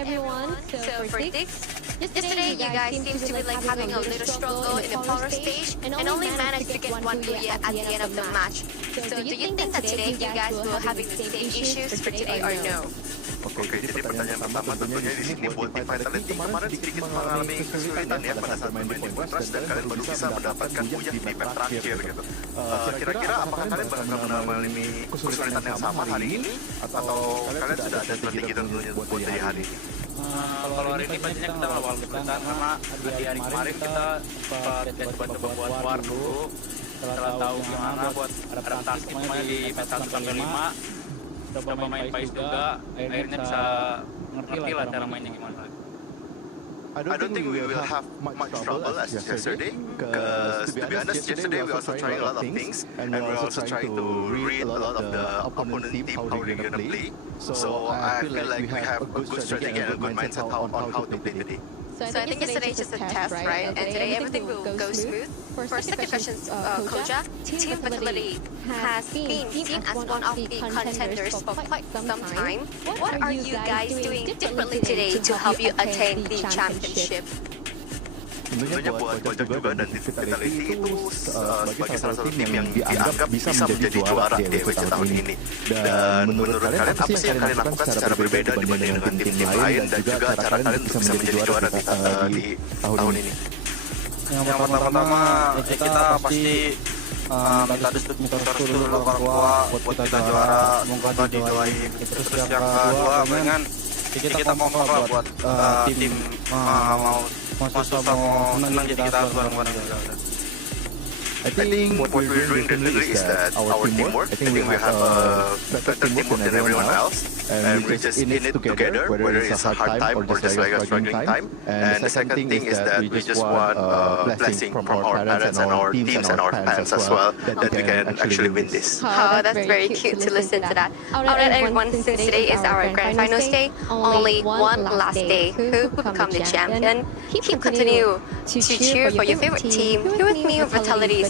everyone. So, So for six, yesterday you guys seems to be like having a little struggle in the power stage and only managed to get one Booyah at the end of the match. So do you think that today you guys will having the same issues for today or no? Oke, jadi pertanyaan pertama tentunya di sini buat tim Vitality kemarin sedikit mengalami kesulitan ya pada saat bermain di Kontras dan kalian baru bisa mendapatkan Bujang di map terakhir gitu. Eh, Kira-kira apakah kalian bakal mengalami kesulitan yang sama hari ini atau kalian sudah ada strategi tentunya buat di hari ini? Uh, kalau hari ini pastinya kita awal kesulitan karena di hari kemarin kita sempat coba-coba buat war dulu setelah tahu gimana buat adaptasi semuanya di peta 1.5 coba main Pais juga akhirnya bisa ngerti lah cara mainnya gimana. I don't think we will have much trouble as yesterday, because to be honest, yesterday we also trying a lot of things, and we're also trying to read a lot of the opponent team, how they're gonna play. So I feel like we have a good strategy and a good mindset on how to play today. So I think yesterday is just a test, right? And today everything will go smooth. For second questions, uh, Koja, Team Vitality has been seen as one of the contenders for quite some time. What are you guys doing differently today to help you attain the championship? Tentunya buat Bajak juga dan Vitality itu uh, sebagai salah satu tim yang dianggap bisa menjadi juara di EWC tahun ini. Dan menurut kalian apa sih yang kalian lakukan secara berbeda dibanding dengan tim-tim lain dan juga cara kalian untuk bisa menjadi juara di, uh, di tahun ini? yang pertama-tama ya kita pasti uh, minta restu minta restu dulu ke orang tua buat kita juara. semoga didoain. terus yang kedua ya kita mau lah buat tim mau Masasabang nandiyan kita sa barang-barang I think what we're doing differently is that our teamwork. I think we have a uh, uh, better teamwork than everyone else, and we're just in it together, whether it's a hard time or just like a struggling time. And the second thing is that we just want a uh, blessing from our parents and our teams and our fans as well that we can actually win this. Oh, that's very cute to listen to that. Alright, everyone, since today is our grand finals day, only one last day. Who will become the champion? Keep continue to cheer for your favorite team. Here with me with Vitalities,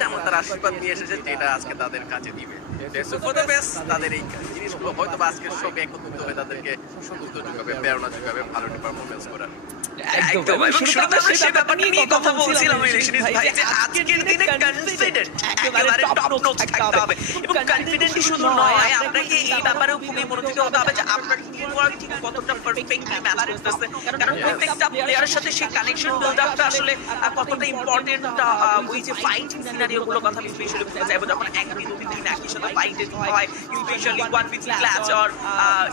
তেমন তারা আশীর্বাদ নিয়ে এসেছে যেটা আজকে তাদের কাছে দিবে। তাদের এই জিনিসগুলো হয়তো আজকের সব একত্রিত হয়ে তাদেরকে সন্তুষ্ট যোগাবে, প্রেরণা যোগাবে, ভালো পারফরমেন্স করার একদম এবং শুরুতে আমরা সেই ব্যাপারটা নিয়ে কথা বলছিলাম ইলেকশনিস ভাই যে আজকের দিনে কনফিডেন্ট একেবারে টপ নোট থাকতে হবে। এবং কনফিডেন্টই শুধু নয় আপনাকে এই ব্যাপারেও খুবই মনোযোগী হতে হবে যে আপনার টিম ওয়ার্ক ঠিক কতটা পারফেক্টলি ম্যাচ করতেছে? কারণ প্রত্যেকটা প্লেয়ারের সাথে সেই কানেকশন বিল্ড আপটা আসলে কতটা ইম্পর্টেন্ট ওই যে ফাইট সিনারিও গুলো কথা আমি স্পেশালি বলতে চাইব। যখন এক দুই দিন একই সাথে ফাইটে হয় specially one with clutch or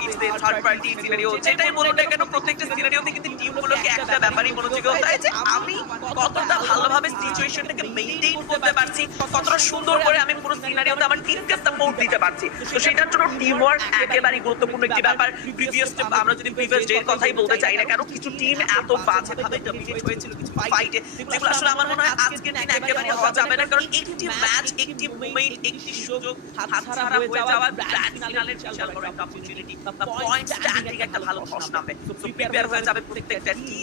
it's the third party scenario যেটাই বলুন না কেন প্রত্যেকটা সিনারিওতে কিন্তু টিমগুলোকে একটা ব্যাপারই মনোযোগী হয় যে আমি কতটা ভালোভাবে সিচুয়েশনটাকে মেইনটেইন করতে পারছি, কতটা সুন্দর করে আমি পুরো সিনারিওতে আমার টিমকে সাপোর্ট দিতে পারছি। তো সেটার জন্য টিম ওয়ার্ক একেবারেই গুরুত্বপূর্ণ একটি ব্যাপার। প্রিভিয়াস আমরা যদি প্রিভিয়াস ডে কথাই বলতে চাই না কেন, কিছু টিম এত বাজে ভাবে ডমিনেট হয়েছিল, কিছু ফাইটে যেগুলো আসলে আমার মনে হয় আজকের দিনে একেবারে হওয়া যাবে না। কারণ একটি ম্যাচ একটি মুভমেন্ট একটি সুযোগ হাতছাড়া হয়ে যাওয়া গ্র্যান্ড ফিনালের বিশাল বড় একটা অপরচুনিটি পয়েন্ট স্ট্যান্ডিং একটা ভালো টস নামে তো প্রিপেয়ার হয়ে যাবে প্রত্যেকটা টিম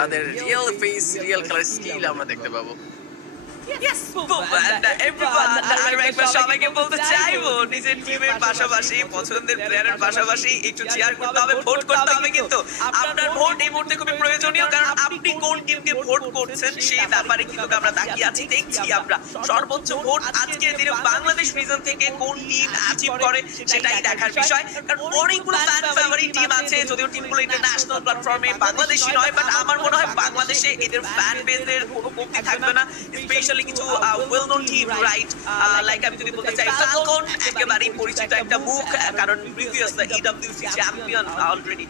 তাদের real face real colour skill আমরা দেখতে পাবো। Uh, everyone, আমরা একবার সবাইকে বলতে চাইব নিজের টিমের পাশাপাশি পছন্দের প্লেয়ারের পাশাপাশি একটু চেয়ার করতে হবে ভোট করতে হবে কিন্তু আপনার ভোট এই মুহূর্তে খুবই প্রয়োজনীয় কারণ আপনি কোন টিমকে ভোট করছেন সেই ব্যাপারে কিন্তু আমরা তাকিয়ে আছি দেখছি আমরা। সর্বোচ্চ ভোট আজকের দিনে বাংলাদেশ রিজন থেকে কোন টিম অ্যাচিভ করে সেটাই দেখার বিষয়। কারণ অনেকগুলো ফ্যান ফেভারিট টিম আছে যদিও টিমগুলো ইন্টারন্যাশনাল প্ল্যাটফর্মে বাংলাদেশি নয় বাট আমার মনে হয় বাংলাদেশে এদের ফ্যান বেসের কোনো কমতি থাকবে না স্পেশালি কিছু well known team right like আমি যদি বলতে চাই একেবারেই পরিচিত একটা মুখ কারণ প্রিভিয়াস ইডব্লিউসি চ্যাম্পিয়ন অলরেডি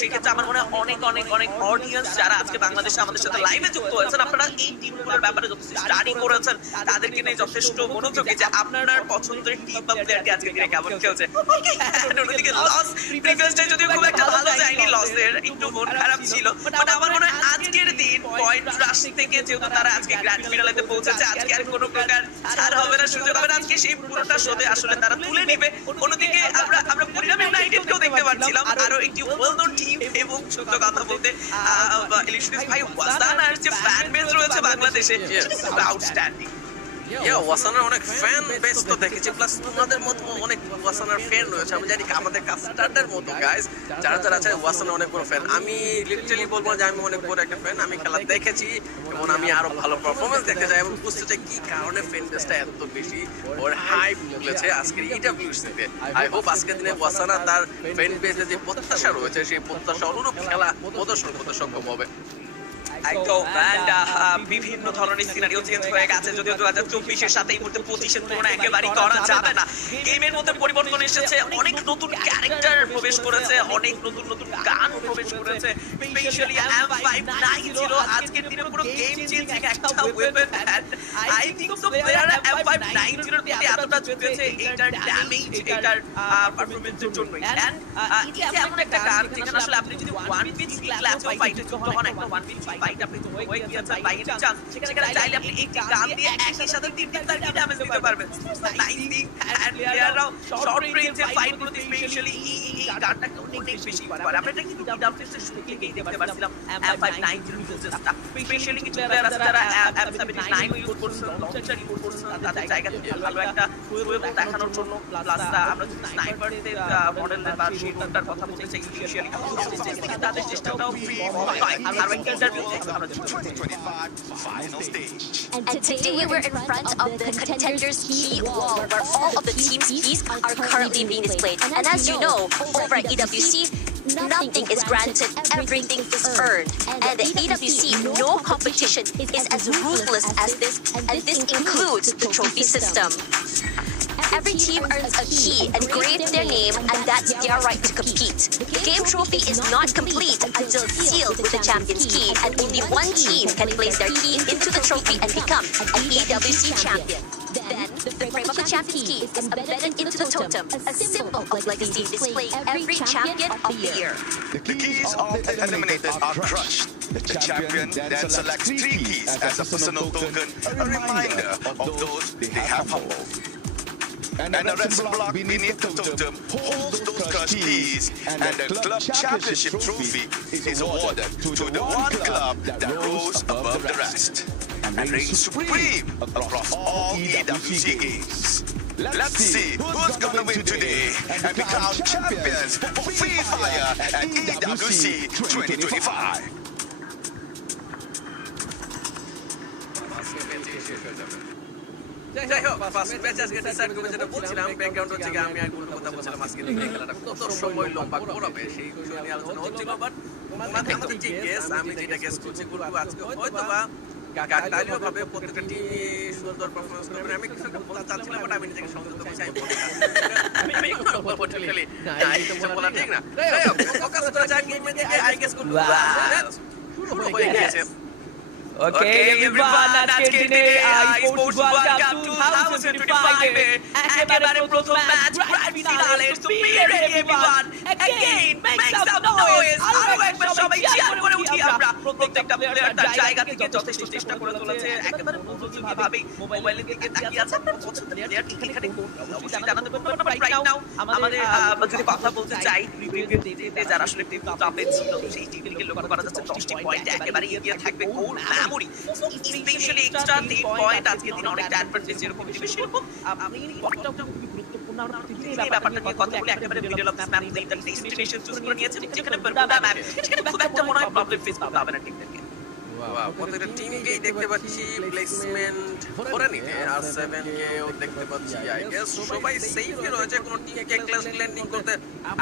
সেক্ষেত্রে আমার মনে হয় অনেক অনেক অনেক অডিয়েন্স যারা আজকে বাংলাদেশে আমাদের সাথে লাইভে যুক্ত হয়েছেন আপনারা এই টিমগুলোর ব্যাপারে যথেষ্ট স্টাডি করেছেন তাদেরকে নিয়ে যথেষ্ট মনোযোগী যে আপনার পছন্দের টিম বা প্লেয়ারকে আজকে দিনে কেমন খেলছে? অন্যদিকে লস প্রিভিয়াস ডে যদিও খুব একটা ভালো যায়নি লসের একটু মন খারাপ ছিল। বাট আমার মনে হয় আজকের দিন পয়েন্ট রাশ থেকে যেহেতু তারা আজকে গ্র্যান্ড ফিনালেতে পৌঁছেছে আজকে আর কোনো প্রকার ছাড় হবে না সুযোগ হবে না। আজকে সেই পুরোটা শোতে আসলে তারা তুলে নেবে। অন্যদিকে আমরা আমরা পরিণাম ইউনাইটেডকেও দেখতে পাচ্ছিলাম। আরও একটি ওয়েল নোন টিম এবং সত্য কথা বলতে ভাই ওয়াসানার যে ফ্যান বেস রয়েছে বাংলাদেশে আউটস্ট্যান্ডিং বেশি যে প্রত্যাশা রয়েছে সেই প্রত্যাশা অনুরূপ খেলা প্রদর্শন করতে সক্ষম হবে। একদম and, বিভিন্ন ধরনের সিনারিও চেঞ্জ হয়ে গেছে যদিও দু হাজার চব্বিশের সাথে এই মুহূর্তে পঁচিশের তুলনা একেবারেই করা যাবে না। গেমের মধ্যে পরিবর্তন এসেছে অনেক নতুন ক্যারেক্টার প্রবেশ করেছে অনেক নতুন নতুন গান প্রবেশ করেছে। স্পেশালি এম ফাইভ নাইন ছিল আজকের দিনে পুরো গেম চেঞ্জিং একটা weapon I think so player M five nine জিরোর প্রতি এতটা ঝুঁকেছে এইটার ড্যামেজ এইটার পারফরমেন্সের জন্যই। অ্যান্ড এটা এমন একটা গান যেখানে আসলে আপনি যদি ওয়ান পিচ ক্লাসও ফাইটে যুক্ত হন একটা ওয়ান পিচ ফাইট আপনি তো হয়ে গিয়েছেন বাই এনি চান্স। সেখানে চাইলে আপনি একটি গান দিয়ে একই সাথে তিন তিন তার ড্যামেজ দিতে পারবেন নাইস অ্যান্ড প্লেয়াররাও শর্ট রেঞ্জে ফাইট গুলোতে স্পেশালি এই এই গানটা অনেক বেশি করে আমরা এটা কিন্তু ডাবলিউসির শুরু থেকেই দেখতে পাচ্ছিলাম M59 ইউজেসটা স্পেশালি কিছু প্লেয়ার আছে যারা M79 ইউজ করছেন লঞ্চার ইউজ করছেন তাদের জায়গা থেকে ভালো একটা ওয়েব দেখানোর জন্য প্লাস আমরা যদি স্নাইপারদের মডেলের বা সেই কোনটার কথা বলতে চাই ইনিশিয়ালি তাদের চেষ্টাটাও ফ্রি হয় আর আর ইন্টারভিউতে আমরা দেখতে পাচ্ছি। 2025 final stage. And today we're in front of the contenders key wall where all of the team's keys are currently being displayed. And as you know, over at EWC, nothing is granted, everything is earned. And the EWC, no competition is as ruthless as this, and this includes the trophy system. Every team earns a key engraved their name, and that's their right to compete. The game trophy is not complete until sealed with the champion's key, and only one team can place their key into the trophy and become an EWC champion. Then, the frame of the champion's key is embedded into the totem, a symbol of legacy displaying every champion of the year. The keys of the eliminated are crushed. The champion then selects three keys as a personal token, a reminder of those they have humbled. And a resin block beneath the totem holds those crushed keys, and the club championship trophy is awarded to the one club that rose above the rest and reigns supreme across all EWC games. Let's see who's gonna win today and become champions for Free Fire at EWC 2025. যাই হোক first match আজকে decide করে যেটা বলছিলাম background হচ্ছে গিয়ে আমি আর কোনো কথা বলছিলাম আজকে এই খেলাটা কত সময় লম্বা করাবে সেই বিষয় নিয়ে আলোচনা হচ্ছিল বাট তোমাদের আমাদের যে গেস আমি যেটা গেস করছি গুরু আজকে হয়তো বা কাকতালীয় ভাবে প্রত্যেকটা টিম সুন্দর পারফরমেন্স করবে। আমি কিছু একটা বলতে চাচ্ছিলাম বাট আমি নিজেকে সংযত করছি আমি বলতে আমি না। এই বলা ঠিক না। ফোকাস করা যাক গেমে দিকে আই গেস গুরু শুরু হয়ে গেছে Okay, everyone, আজকের দিনে স্পোর্টস ওয়ার্ল্ড কাপ 2025 এ একেবারে প্রথম match grand finale so bear everyone again make some noise আরও একবার সবাই চিয়ার করে উঠি আমরা প্রত্যেকটা প্লেয়ার তার জায়গা থেকে যথেষ্ট চেষ্টা করে চলেছে একেবারে ভাবে মোবাইলের দিকে তাকিয়ে আছে আপনার পছন্দ প্লেয়ার এখানে এখানে অবশ্যই জানাতে পারবেন বাট রাইট নাও আমাদের যদি কথা বলতে চাই যারা আসলে টিম টপে ছিল লক্ষ্য করা যাচ্ছে 10 পয়েন্ট থাকবে কোন মেমোরি স্পেশালি এক্সট্রা তিন পয়েন্ট আজকে দিন অনেক অ্যাডভান্টেজ যেরকম দিবে সেরকম। আপনি পয়েন্টটা খুবই গুরুত্বপূর্ণ। আমরা প্রতিদিন এই ব্যাপারটা নিয়ে কথা বলে একেবারে মিডল অফ ম্যাপ নেই দ্য ডেস্টিনেশন চুজ করে নিয়েছেন যেখানে বারমুডা ম্যাপ সেখানে খুব একটা মনে হয় প্রবলেম ফেস করতে হবে না টিমদেরকে প্রত্যেকটা টিমকেই দেখতে পাচ্ছি প্লেসমেন্ট করে নিতে আর সেভেন কেও দেখতে পাচ্ছি আই গেস সবাই সেফই রয়েছে, কোনো টিমকে ক্লাস ল্যান্ডিং করতে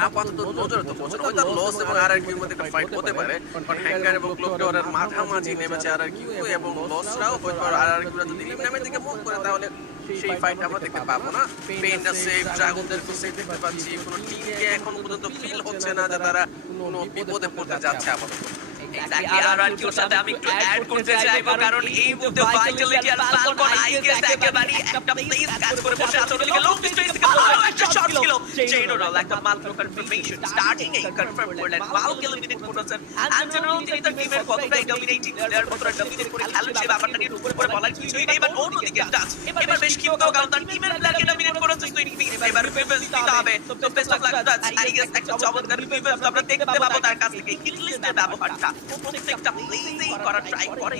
আপাতত নজরে তো পৌঁছে হয়তো লস এবং আর আর কিউর মধ্যে একটা ফাইট হতে পারে কারণ হ্যাঙ্গার এবং ক্লোকটাওয়ারের মাঝামাঝি নেমেছে আর আর কিউ এবং লসরাও হয়তো আর আর কিউরা যদি লিগনামের দিকে মুভ করে, তাহলে সেই ফাইট আমরা দেখতে পাবো না। পেইনটা সেফ ড্রাগনদেরকে সেফ দেখতে পাচ্ছি। কোনো টিমকে এখন পর্যন্ত ফিল হচ্ছে না যে তারা কোনো বিপদে পড়তে যাচ্ছে আপাতত। এক্স্যাক্টলি আর আর কিউর সাথে আমি একটু অ্যাড করতে চাইব কারণ এই মুহূর্তে ভাইটালিটি আর ফালকন আইগেস একেবারে একটা প্লেস কাজ করে বসে আছে ওদিকে লং ডিস্টেন্স থেকে ভালো একটা শট ছিল জেনারেল একটা মাত্র কনফার্মেশন স্টার্টিং এই কনফার্ম করলেন ভালকে এলিমিনেট করেছেন অ্যান্ড জেনারেল তিনি তার টিমের কতটা ডমিনেটিং প্লেয়ার কতটা ডমিনেট করে খেলেন সেই ব্যাপারটা নিয়ে উপরে করে কিছুই নেই বাট অন্যদিকে টাচ এবার বেশ ক্ষিপ্ত কারণ তার টিমের প্লেয়ারকে ডমিনেট করেছে তো এবার ফিফেল দিতে হবে তো best of luck touch I guess একটা চমৎকার আমরা দেখতে পাবো তার কাছ থেকে হিট ব্যবহারটা প্রত্যেকটা প্লেসেই করা ট্রাই করে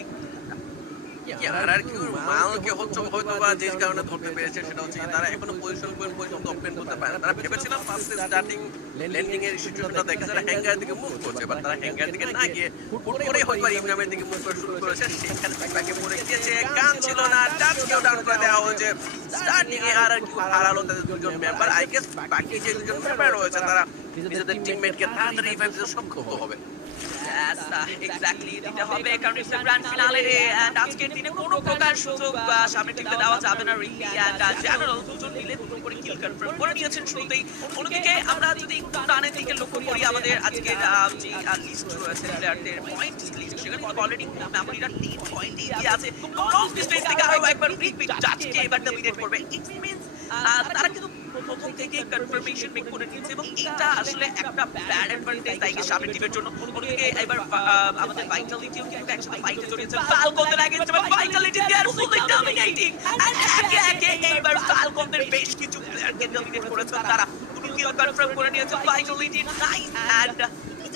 আর কিউর মালকে হচ্ছে হয়তো বা যে কারণে ধরতে পেরেছে সেটা হচ্ছে তারা এখনও পজিশন পয়েন্ট পর্যন্ত ওপেন করতে পারে না। তারা ভেবেছিলাম ফার্স্টে স্টার্টিং ল্যান্ডিং এর সিচুয়েশনটা দেখে তারা হ্যাঙ্গার দিকে মুভ করছে বাট তারা হ্যাঙ্গার দিকে না গিয়ে হুট করে হয়তো ইমরামের দিকে মুভ করে শুরু করেছে সেখানে তাকে পড়ে গিয়েছে গান ছিল না টাচ কেউ ডাউন করে দেওয়া হয়েছে স্টার্টিং এ আর কিউ হারালো তাদের দুজন মেম্বার আই গেস বাকি যে দুজন মেম্বার রয়েছে তারা নিজেদের টিমমেটকে তাড়াতাড়ি রিভাইভ দিতে সক্ষম হবে দিতে হবে কারণ আজকের দিনে কোনো প্রকার সুযোগ সামনে টিমকে দেওয়া যাবে না রিলি and দুজন মিলে দুটো করে কিল কনফার্ম করে নিয়েছেন শুরুতেই। অন্যদিকে আমরা যদি একটু ডানের দিকে লক্ষ্য করি আমাদের আজকের যে লিস্ট রয়েছে প্লেয়ারদের পয়েন্ট লিস্ট সেখানে কিন্তু অলরেডি মেমোরিরা তিন পয়েন্ট এগিয়ে আছে। লং ডিস্টেন্স থেকে আরও একবার জাজকে এবার ডমিনেট করবে। ইট মিন্স তারা কিন্তু প্রথম থেকে কনফার্মেশন মেক করে নিয়েছে এবং এটা আসলে একটা ব্যাড অ্যাডভান্টেজ তাই সামনের টিমের জন্য। অন্যদিকে এবার আমাদের ভাইটালিটিও কিন্তু একসাথে ফাইটে জড়িয়েছে ফালকনদের আগেন্স্ট এবং Vitality they are fully dominating and একে একে এবার ফালকনদের বেশ কিছু প্লেয়ারকে ডমিনেট করেছে তারা দুটো কনফার্ম করে নিয়েছে। ভাইটালিটি নাইস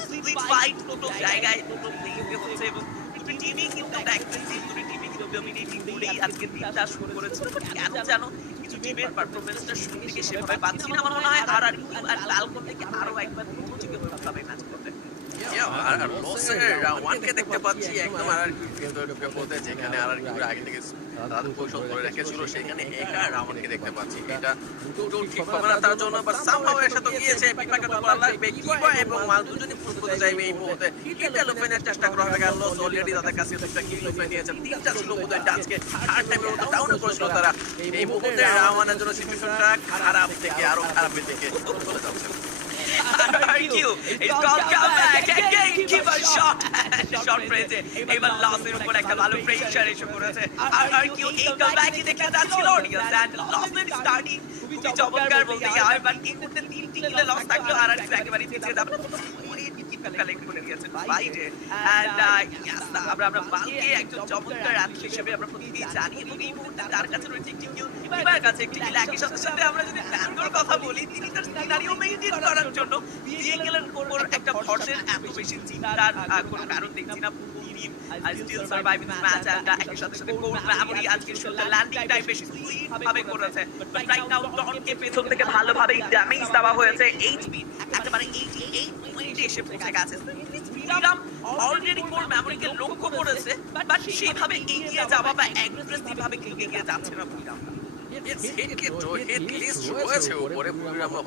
স্প্লিট ফাইট দুটো জায়গায় দুটো প্লেয়ারকে হচ্ছে এবং টিমই কিন্তু কিন্তু করেই আজকে দিনটা শুরু করেছে? কেন জানো কিছু টিমের পারফরমেন্সটা আমার মনে হয়। আর আর ইউ আর ফালকন থেকে আরও একবার দুটো থেকে হবে ম্যাচ করতে আর আর লসের ওয়ানকে দেখতে পাচ্ছি একদম আর আর ঢুকে পড়তে যেখানে আর আর আগে থেকে তাদের পজিশন ধরে রেখেছিল, সেখানে একা রাউন্ডকে দেখতে পাচ্ছি। এটা দুটো ঠিক হবে না তার জন্য বা সামহাও এসে তো গিয়েছে পিপাকে তো করা লাগবে কিবা এবং মাল দুজনই পুশ চাইবে এই মুহূর্তে। কিটা লুফেনের তারা। এই মুহূর্তে রাওয়ানের জন্য সিচুয়েশনটা খারাপ থেকে আরও খারাপের দিকে RQ is called come back again give a shot shot ফ্রেজে এবার লসের উপর একটা ভালো প্রেশার এসে পড়েছে আর RQ এই কামব্যাকই দেখতে যাচ্ছিল অডিয়েন্স এন্ড লসের স্টার্টিং খুবই চমৎকার বলতে হয় বাট এই মুহূর্তে তিনটি কিলে লস থাকল আর আর একেবারে পিছিয়ে যাবে কালেক্ট করে দিয়েছেন বাইরে এন্ড ইয়াস আমরা আমরা বালকে একজন চমৎকার অ্যাথলিট হিসেবে আমরা প্রতিদিন জানি এবং এই মুহূর্তে তার কাছে রয়েছে একটি কিল এবার কাছে একটি কিল একই সাথে সাথে আমরা যদি ফ্যানগোর কথা বলি তিনি তার সিনারিও মেইনটেইন করার জন্য দিয়ে গেলেন ওপর একটা ভরসের এত বেশি চিন্তার কোনো কারণ দেখছি না team I still survive in much and একই সাথে সাথে কোর মেমোরি আজকে শুধু ল্যান্ডিং টাইম বেশি সুইট ভাবে করেছে বাট রাইট নাও ডনকে পেছন থেকে ভালোভাবে ড্যামেজ দেওয়া হয়েছে এইচপি একেবারে 88 পয়েন্টে এসে পৌঁছে গেছে শ্রীরাম অলরেডি কোর মেমোরিকে লক্ষ্য করেছে বাট সেইভাবে এগিয়ে যাওয়া বা অ্যাগ্রেসিভ ভাবে এগিয়ে যাচ্ছে না শ্রীরাম। হিটকে হিট লিস্ট রয়েছে উপরে পুরো আমরা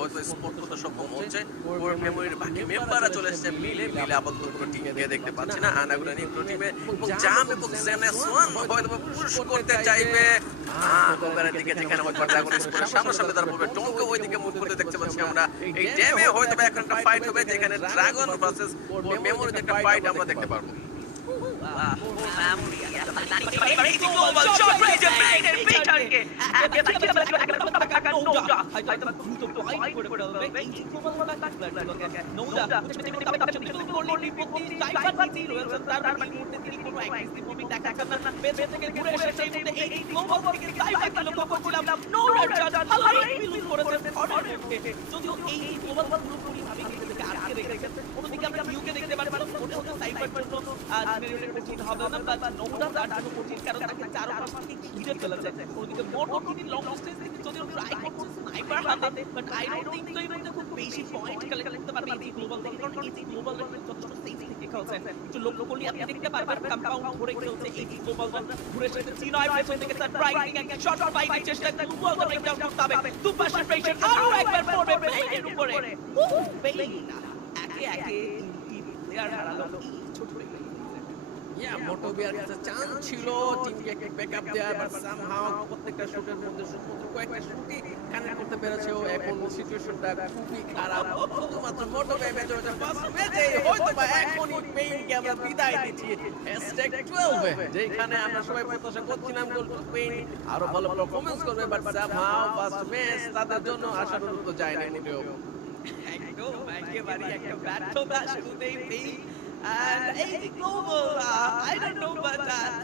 দেখতে পাচ্ছি যেখানে ড্রাগন আমরা এই ড্যামে হয়তো এখন একটা ফাইট হবে যেখানে ড্রাগন ভার্সেস মেমোরিতে একটা ফাইট আমরা দেখতে পারব যদিও এই গ্লোবাল পুরোপুরি ভাবে আটকে রেখেছে অন্যদিকে আমরা ভিউকে দেখতে পারি মানে মনে বেশি পয়েন্ট ঘুরে চেষ্টা একে একে তিনটি ছোট বেইন। কাছে চান্স ছিল টিমকে একটা ব্যাকআপ দেওয়ার বাট সামহাও প্রত্যেকটা শুটের মধ্যে শুধুমাত্র কয়েকটা শুটই কানেক্ট করতে পেরেছে ও। এখন সিচুয়েশনটা খুবই খারাপ। শুধুমাত্র মোটোবে ম্যাচ হয়েছে। ফার্স্ট ম্যাচে হয়তো বা এখনই পেইনকে আমরা বিদায় দিচ্ছি হ্যাশট্যাগ 12 যেখানে আমরা সবাই প্রত্যাশা করছিলাম গোল পেইন আরও ভালো পারফরম্যান্স করবে বাট সামহাও ফার্স্ট ম্যাচ তাদের জন্য আশানুরূপ যায় না মোটেও একদম। একেবারে একটা ব্যর্থতা শুরুতেই পেয়ে And এই global, uh, I don't know, but,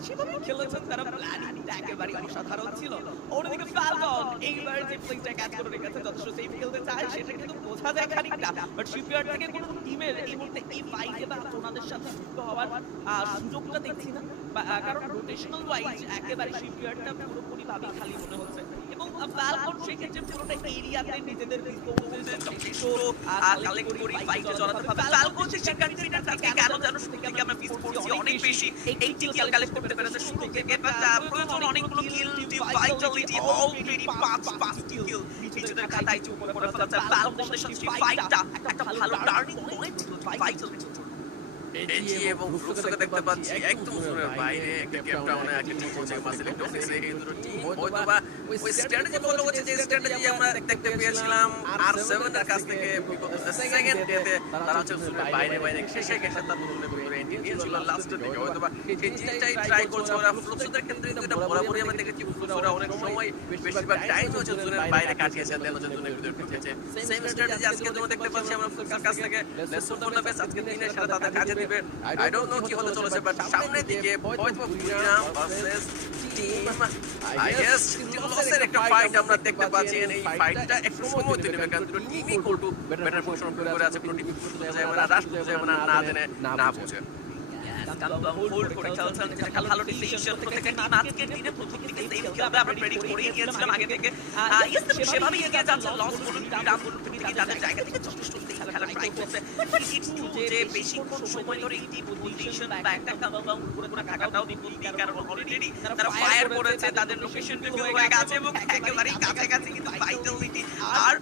সেভাবে খেলেছেন তারা প্ল্যানিংটা একেবারে অসাধারণ ছিল। অন্যদিকে ফ্যালকন এইবার যে প্লেটা ক্যাচ করে রেখেছে যথেষ্ট সেফ খেলতে চায় সেটা কিন্তু বোঝা যায় খানিকটা। বাট শিপইয়ার্ড থেকে কোনো টিমের এই মুহূর্তে এই ফাইটে বা ওনাদের সাথে যুক্ত হওয়ার সুযোগটা দেখছি না। কারণ রোটেশনাল ওয়াইজ একেবারে শিপইয়ার্ডটা পুরোপুরি ভাবে খালি মনে হচ্ছে। এবং ফ্যালকন সেক্ষেত্রে পুরোটা এরিয়াতে নিজেদের কালেক্ট করে ফাইটে জড়াতে হবে। ফ্যালকন সে কনফিডেন্ট থাকে কেন জানো শুরু থেকে আমরা মিস করছি অনেক বেশি। এইটি কিল কালেক্ট করতে পেরেছে শুরু থেকে প্রয়োজন অনেকগুলো কিল ভাইটালিটি অলরেডি পাঁচ পাঁচ কিল নিজেদের খাতায় যোগ করে ফেলেছে ফ্যালকনের সাথে ফাইটটা একটা ভালো টার্নিং পয়েন্ট ছিল ভাইটালিটি এজি এবং রুফসকে দেখতে পাচ্ছি একদম বাইরে একটা ক্যাপটাউনে একটা টিম হচ্ছে মাসিল অফিসে এই দুটো টিম হয়তোবা ওই স্ট্র্যাটেজি ফলো করছে যে স্ট্র্যাটেজি আমরা দেখতে পেয়েছিলাম আর সেভেন এর কাছ থেকে তারা হচ্ছে বাইরে বাইরে শেষে গেছে, তার নিয়েছিল লাস্টের দিকে হয়তোবা এই জিনিসটাই ট্রাই করছে ওরা ফ্লুপসদের ক্ষেত্রে কিন্তু এটা বরাবরই আমরা দেখেছি ফ্লুপসরা অনেক সময় বেশিরভাগ টাইম হচ্ছে জোরের বাইরে কাটিয়েছে, দেন হচ্ছে জোরের ভিতরে ঢুকেছে। সেম স্ট্র্যাটেজি আজকে তোমরা দেখতে পাচ্ছি, আমরা ফ্লুপসের কাছ থেকে লেসন ফর দ্য আজকে দিনে সেটা তাদের কাজে দিবে। আই ডোন্ট নো কি হতে চলেছে বাট সামনের দিকে হয়তো বুইরাম ভার্সেস আই গেস লসের একটা ফাইট আমরা দেখতে পাচ্ছি এই ফাইটটা একটু সময় তো নেবে কারণ দুটো টিমই কোল্টু বেটার পজিশন করে আছে, কোনো টিম যায় মানে রাশ যায় মানে না জেনে, না বুঝে। হোল্ড করে খেলছেন একটা ভালো ডিসিশন প্রত্যেকটা টিম আজকের দিনে প্রথম দিকে সেম খেলবে আমরা প্রেডিক্ট করেই নিয়েছিলাম আগে থেকে। ইয়েস সেভাবেই এগিয়ে যাচ্ছে। লস বলুন রাম বলুন তিনি তাদের জায়গা থেকে যথেষ্ট খেলা খেলা ট্রাই করছে? যে বেশিক্ষণ সময় ধরে পজিশন বা একটা কাউন্ট করে কারণ অলরেডি তারা ফায়ার করেছে তাদের লোকেশন হয়ে গেছে এবং একেবারেই কাছাকাছি কিন্তু ভাইটালিটি আর